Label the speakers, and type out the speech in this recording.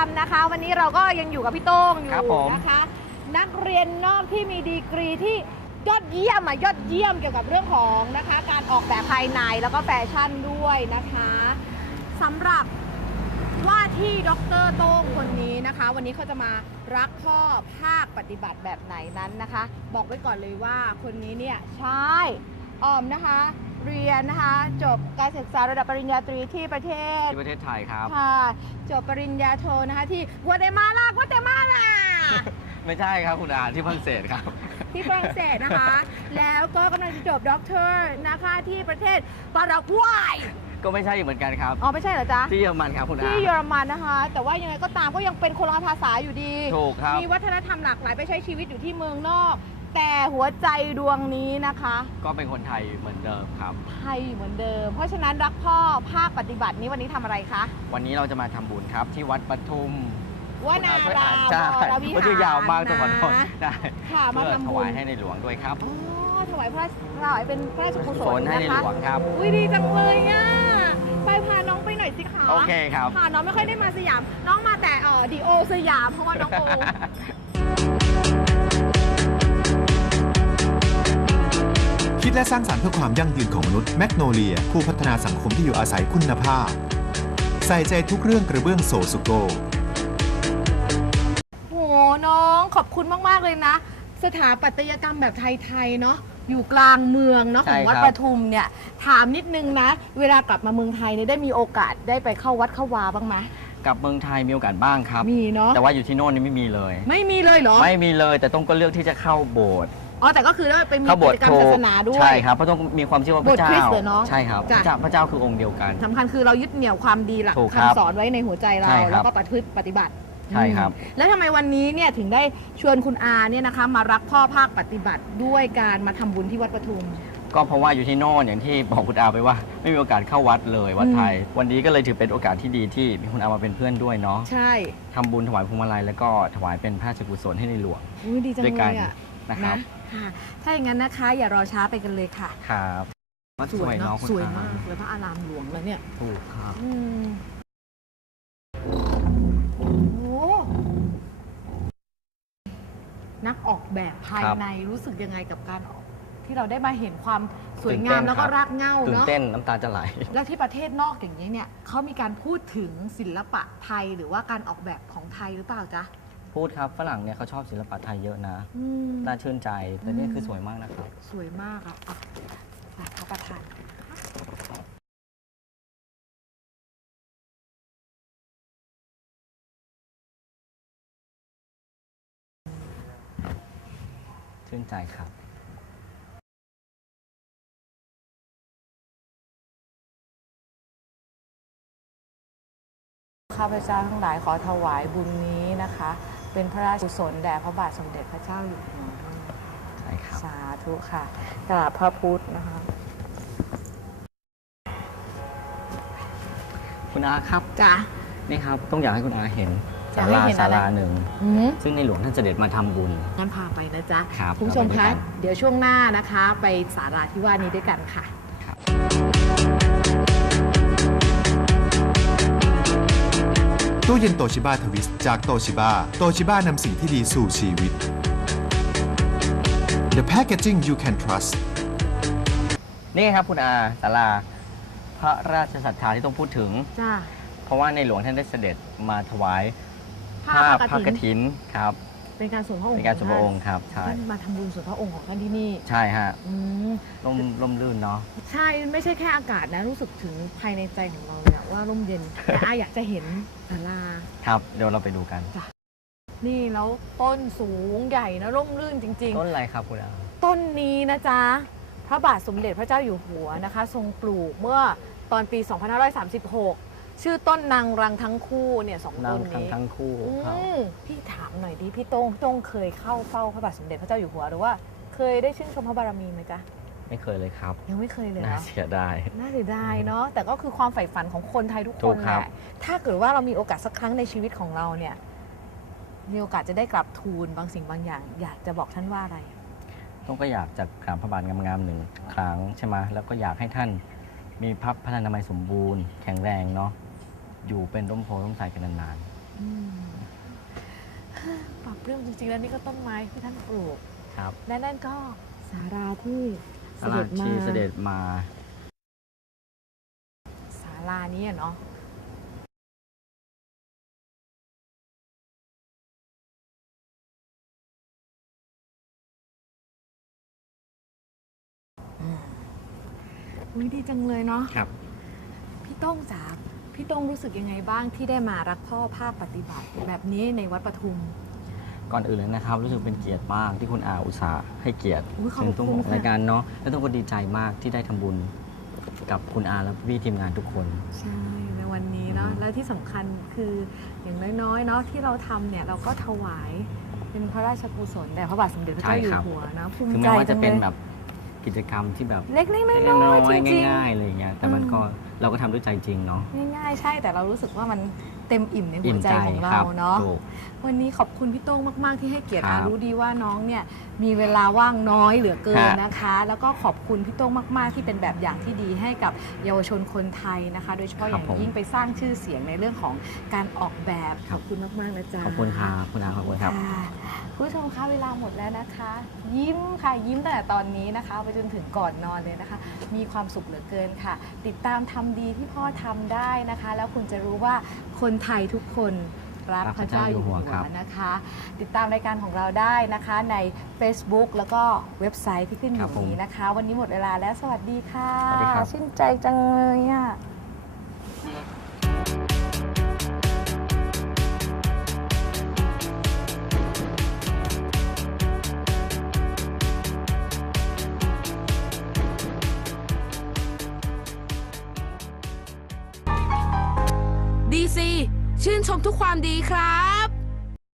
Speaker 1: รมนะคะวันนี้เราก็ยังอยู่กับพี่โต้งอยู่
Speaker 2: ครับผม
Speaker 1: นะคะนักเรียนนอกที่มีดีกรีที่ยอดเยี่ยมยอดเยี่ยมเกี่ยวกับเรื่องของนะคะการออกแบบภายในแล้วก็แฟชั่นด้วยนะคะสำหรับว่าที่ดร.โต้งคนนี้นะคะวันนี้เขาจะมารักพ่อภาคปฏิบัติแบบไหนนั้นนะคะบอกไว้ก่อนเลยว่าคนนี้เนี่ยใช่นะคะเรียนนะคะจบการศึกษาระดับปริญญาตรีที่ประเทศ
Speaker 2: ที่ประเทศไทยครับ
Speaker 1: ค่ะจบปริญญาโทนะคะที่กัวเตมาลา
Speaker 2: ไม่ใช่ครับคุณอาที่ฝรั่งเศสครับ
Speaker 1: ที่ฝรั่งเศสนะคะ แล้วก็กำลังจะจบด็อกเตอร์นะคะที่ประเทศปารากวัย
Speaker 2: ก็ไม่ใช่เหมือนกันครับ
Speaker 1: อ๋อไม่ใช่เหรอจ๊ะ
Speaker 2: ที่เยอรมันครับคุณอา
Speaker 1: ที่เยอรมันนะคะ แต่ว่ายังไงก็ตามก็ยังเป็นคนละภาษาอยู่ดี
Speaker 2: ถูกครับ
Speaker 1: มีวัฒนธรรมหลากหลายไปใช้ชีวิตอยู่ที่เมืองนอก แต่หัวใจดวงนี้นะคะ
Speaker 2: ก็เป็นคนไทยเหมือนเดิมครับ
Speaker 1: ไทยเหมือนเดิม เพราะฉะนั้นรักพ่อภาคปฏิบัตินี้วันนี้ทำอะไรคะ
Speaker 2: วันนี้เราจะมาทำบุญครับที่วัดปทุม
Speaker 1: วนาราม
Speaker 2: ใช่
Speaker 1: วรวิหาร
Speaker 2: มันจะยาวมากตัวขอโทษ
Speaker 1: นะ
Speaker 2: ได้
Speaker 1: ค่ะมา
Speaker 2: เพื่อ
Speaker 1: ทำ
Speaker 2: ถ
Speaker 1: บุญ
Speaker 2: วายให้ในหลวงด้วยครับ
Speaker 1: อ๋อถวายเป็นพระราชกุศ
Speaker 2: ส
Speaker 1: ล
Speaker 2: นให้
Speaker 1: นะ
Speaker 2: ใน
Speaker 1: คะ
Speaker 2: หลวงครับ
Speaker 1: อุ้ยดีจังเลยอ่ะไปพาน้องไปหน่อยสิคะ
Speaker 2: โอเคครับ
Speaker 1: ค่ะน้องไม่ค่อยได้มาสยาม น้องมาแต่ดีโอสยามเพราะว่าน้องโอ
Speaker 3: คิดและสร้างสรรค์เพื่อความยั่งยืนของมนุษย์แมกโนเลียผู้พัฒนาสังคมที่อยู่อาศัยคุณภาพ ใส่ใจทุกเรื่องกระเบื้องโซซุโก
Speaker 1: โหน้องขอบคุณมาก ๆ เลยนะ สถาปัตยกรรมแบบไทย ๆ เนาะอยู่กลางเมืองเนาะของวัด
Speaker 2: ใช่ครับ
Speaker 1: ปทุมเนี่ยถามนิดนึงนะ เวลากลับมาเมืองไทยเนี่ยได้มีโอกาสได้ไปเข้าวัดเข้าวาบ้างไหม
Speaker 2: กลับเมืองไทยมีโอกาสบ้างครับ
Speaker 1: มีเนาะ
Speaker 2: แต่ว่าอยู่ที่โน่นนี่ไม่มีเลย
Speaker 1: ไม่มีเลยเหรอ
Speaker 2: ไม่มีเลยแต่ต้องก็เลือกที่จะเข้าโบสถ์
Speaker 1: อ๋อแต่ก็คือได้ไปมี
Speaker 2: เข้าโบ
Speaker 1: กิ
Speaker 2: สถ์
Speaker 1: จกรรมศาสนาด้วย
Speaker 2: ใช่ครับเพราะต้องมีความเชื่อว่าพระ
Speaker 1: โบสถ์
Speaker 2: เจ้า
Speaker 1: คริสต์เหรอเนอะ
Speaker 2: ใช่ครับ
Speaker 1: จ้ะ
Speaker 2: พระเจ้าคือองค์เดียวกัน
Speaker 1: สำคัญคือเรายึดเหนี่ยวความดีหลัก
Speaker 2: ถูกครับ
Speaker 1: คำสอนไว้ในหัวใจเรา
Speaker 2: ใช่ครับ
Speaker 1: แล้วก็ประพฤติปฏิบัติ
Speaker 2: ใช่ครับ
Speaker 1: แล้วทำไมวันนี้เนี่ยถึงได้ชวนคุณอาเนี่ยนะคะมารักพ่อภาคปฏิบัติด้วยการมาทำบุญที่วัดปทุม
Speaker 2: ก็เพราะว่าอยู่ที่โน่นอย่างที่บอกคุณอาไปว่า ไม่มีโอกาสเข้าวัดเลยวัดไทย วันนี้ก็เลยถือเป็นโอกาสที่ดีที่มีคุณอามาเป็นเพื่อนด้วยเนาะ
Speaker 1: ใช่
Speaker 2: ทำบุญถวายพวงมาลัยแล้วก็ถวายเป็นพระราชกุศลให้ในหลวง
Speaker 1: อุ๊ยดีจัง
Speaker 2: ด้วย
Speaker 1: เล
Speaker 2: กัน
Speaker 1: ยอ่ะ
Speaker 2: นะครับ
Speaker 1: ค่ะถ้าอย่างนั้นนะคะ อย่ารอช้าไปกันเลยค่ะ
Speaker 2: ครับวัดสวยเนาะคุณ
Speaker 1: สวย
Speaker 2: อ
Speaker 1: มากเลยพระอารามหลวงเลยเนี่ย
Speaker 2: ถูกครับ
Speaker 1: อืมโอ้โหนักออกแบบภายในรู้สึกยังไงกับการออก ที่เราได้มาเห็นความสวยงามแล้วก็รากเหง้า
Speaker 2: ตื่น
Speaker 1: เนาะ
Speaker 2: เต้นน้ำตาจะไหล
Speaker 1: แล้วที่ประเทศนอกอย่างนี้เนี่ยเขามีการพูดถึงศิลปะไทยหรือว่าการออกแบบของไทยหรือเปล่าจ๊ะ
Speaker 2: พูดครับฝรั่งเนี่ยเขาชอบศิลปะไทยเยอะนะ
Speaker 1: อืม
Speaker 2: น่าชื่นใจแต่นี่คือสวยมากนะครับ
Speaker 1: สวยมากอ่ะอ่ะพระประธาน
Speaker 2: ชื่นใจครับ
Speaker 1: ข้าพเจ้าทั้งหลายขอถวายบุญนี้นะคะ เป็นพระราชกุศลแด่พระบาทสมเด็จพระเจ้าอยู่หัวด้วยนะคะ
Speaker 2: ใช่ครับ
Speaker 1: สาธุค่ะกราบพระพุทธนะคะ
Speaker 2: คุณอาครับ
Speaker 1: จ้ะ
Speaker 2: นี่ครับต้องอยากให้คุณอาเห็น
Speaker 1: อยากให้เห็นอะไร
Speaker 2: ศาลาหนึ่ง
Speaker 1: อืม
Speaker 2: ซึ่งในหลวงท่านเสด็จมาทำบุญ
Speaker 1: งั้นพาไปนะจ๊ะ
Speaker 2: ครับ
Speaker 1: คุณผู้ชม
Speaker 2: เราไปด้ว
Speaker 1: คะ
Speaker 2: ยกัน
Speaker 1: เดี๋ยวช่วงหน้านะคะ ไปศาลาที่ว่านี้ด้วยกันค่ะ
Speaker 3: ตู้เย็นโตชิบ a ทวิสจากโตชิบ a โตชิบ a นำสิ่งที่ดีสู่ชีวิต The packaging you can trust
Speaker 2: นี่ครับคุณอาศาลาพระราชศรัทธาที่ต้องพูดถึง
Speaker 1: จ้า
Speaker 2: เพราะว่าในหลวงท่านได้เสด็จมาถวาย
Speaker 1: ผ้า
Speaker 2: พระกฐินครับ
Speaker 1: เป็นการส่วนพระองค์
Speaker 2: เป็นการสมพระองค์ครับใช่
Speaker 1: ท่านมาทำบุญส่วนพระองค์ของท่านที่นี่
Speaker 2: ใช่ฮะ
Speaker 1: อืม
Speaker 2: ร่มรื่นเนาะ
Speaker 1: ใช่ไม่ใช่แค่อากาศนะรู้สึกถึงภายในใจของเราเนี่ยว่าร่มเย็น แต่อาอยากจะเห็นศาลา
Speaker 2: ครับเดี๋ยวเราไปดูกัน
Speaker 1: นี่แล้วต้นสูงใหญ่นะร่มรื่นจริง
Speaker 2: ต้นอะไรครับคุณอา
Speaker 1: ๆ ต้นนี้นะจ๊ะพระบาทสมเด็จพระเจ้าอยู่หัวนะคะ ทรงปลูกเมื่อตอนปี 2536 ชื่อต้นนางรังทั้งคู่เนี่ยสอง
Speaker 2: นั่
Speaker 1: ต้
Speaker 2: ง
Speaker 1: นนี้
Speaker 2: ทั้งคู่
Speaker 1: อื
Speaker 2: ครับ
Speaker 1: มพี่ถามหน่อยดิพี่โต้งเคยเข้าเฝ้าพระบาทสมเด็จพระเจ้าอยู่หัวหรือว่าเคยได้ชื่นชมพระบารมีไหมจ๊ะ
Speaker 2: ไม่เคยเลยครับ
Speaker 1: ยังไม่เคยเลยเหร
Speaker 2: น่า
Speaker 1: อ
Speaker 2: เสียดาย
Speaker 1: น่าเสียดายเนาะแต่ก็คือความใฝ่ฝันของคนไทยทุกค
Speaker 2: ถู
Speaker 1: น
Speaker 2: ก
Speaker 1: แห
Speaker 2: ครับ
Speaker 1: ละถ้าเกิดว่าเรามีโอกาสสักครั้งในชีวิตของเราเนี่ยมีโอกาสจะได้กลับทูลบางสิ่งบางอย่าง อยากจะบอกท่านว่าอะไร
Speaker 2: ต้องก็อยากจะกราบพระบาทงามๆหนึ่งครั้งใช่ไหมแล้วก็อยากให้ท่านมีพระพลานามัยสมบูรณ์แข็งแรงเนาะอยู่เป็นร่มโพล่มไทรกันนาน
Speaker 1: ปรับเรื่องจริงๆแล้วนี่ก็ต้นไม้ที่ท่านปลูก
Speaker 2: ครับ
Speaker 1: และนั่นก็ศาลาที่
Speaker 2: ศาลาที่เสด็จมา
Speaker 1: ศาลานี้อะเนาะอุ๊ยดีจังเลยเนาะ
Speaker 2: ครับ
Speaker 1: พี่โต้งจ๋าพี่โต้งรู้สึกยังไงบ้างที่ได้มารักพ่อภาคปฏิบัติแบบนี้ในวัดปทุม
Speaker 2: ก่อนอื่นเลยนะครับ รู้สึกเป็นเกียรติมากที่คุณอาอุตส่าห์ให้เกียรติ
Speaker 1: อุ๊ยขอบ
Speaker 2: ถึงต้อง
Speaker 1: คุณ
Speaker 2: บอก
Speaker 1: ค่ะ
Speaker 2: รายการเนาะแล้วต้องก็ดีใจมากที่ได้ทำบุญกับคุณอาและพี่ทีมงานทุกคน
Speaker 1: ใช่ในวันนี้เนาะและที่สำคัญคืออย่างน้อยๆเนาะที่เราทำเนี่ยเราก็ถวายเป็นพระราชกุศลแด่พระบาทสมเด็จพระเจ้าอยู่หัวนะภูมิ
Speaker 2: คือ
Speaker 1: ใจ
Speaker 2: ไม่ว่า
Speaker 1: จั
Speaker 2: จะ
Speaker 1: งเล
Speaker 2: เป็น
Speaker 1: ย
Speaker 2: แบบกิจกรรมที่แบบ
Speaker 1: เล็กๆน้
Speaker 2: น้
Speaker 1: อ
Speaker 2: อย
Speaker 1: ๆจริง
Speaker 2: ๆง่ายๆอะไรอย่างเงี้ยแต่มันก็เราก็ทำด้วยใจจริงเนาะ
Speaker 1: ๆง่ายๆใช่แต่เรารู้สึกว่ามันเต็มอิ่มในหั
Speaker 2: อิ่
Speaker 1: ว
Speaker 2: ม
Speaker 1: ใจ
Speaker 2: ใจ
Speaker 1: ของ
Speaker 2: ค
Speaker 1: เรา
Speaker 2: รับ
Speaker 1: เนาะ
Speaker 2: ถูก
Speaker 1: วันนี้ขอบคุณพี่โต้งมากๆที่ให้เกียรติ
Speaker 2: ครับ
Speaker 1: รู้ดีว่าน้องเนี่ยมีเวลาว่างน้อยเหลือเกิน
Speaker 2: ฮะ
Speaker 1: นะคะ แล้วก็ขอบคุณพี่โต้งมากๆที่เป็นแบบอย่างที่ดีให้กับเยาวชนคนไทยนะคะ โดยเฉพาะอย่างยิ่งไปสร้างชื่อเสียงในเรื่องของการออกแบบขอบคุณมากๆนะจ๊ะ
Speaker 2: ขอบคุณครับคุณอาขอบคุณครับ
Speaker 1: ค่ะคุณผู้ชมคะเวลาหมดแล้วนะคะ ยิ้มค่ะยิ้มตั้งแต่ตอนนี้นะคะไปจนถึงก่อนนอนเลยนะคะ มีความสุขเหลือเกินค่ะ ติดตามทำดีที่พ่อทำได้นะคะ แล้วคุณจะรู้ว่าคนไทยทุกคนรักพระเจ้าอยู่หัวนะคะ ติดตามรายการของเราได้นะคะใน Facebook แล้วก็เว็บไซต์ที่ขึ้นอยู่นี้นะคะ วันนี้หมดเวลาแล้วสวัสดีค่ะ
Speaker 2: สวัสดีครับ
Speaker 1: ชื่นใจจังเลยอ่ะ
Speaker 4: ดีซีชื่นชมทุกความดีครับ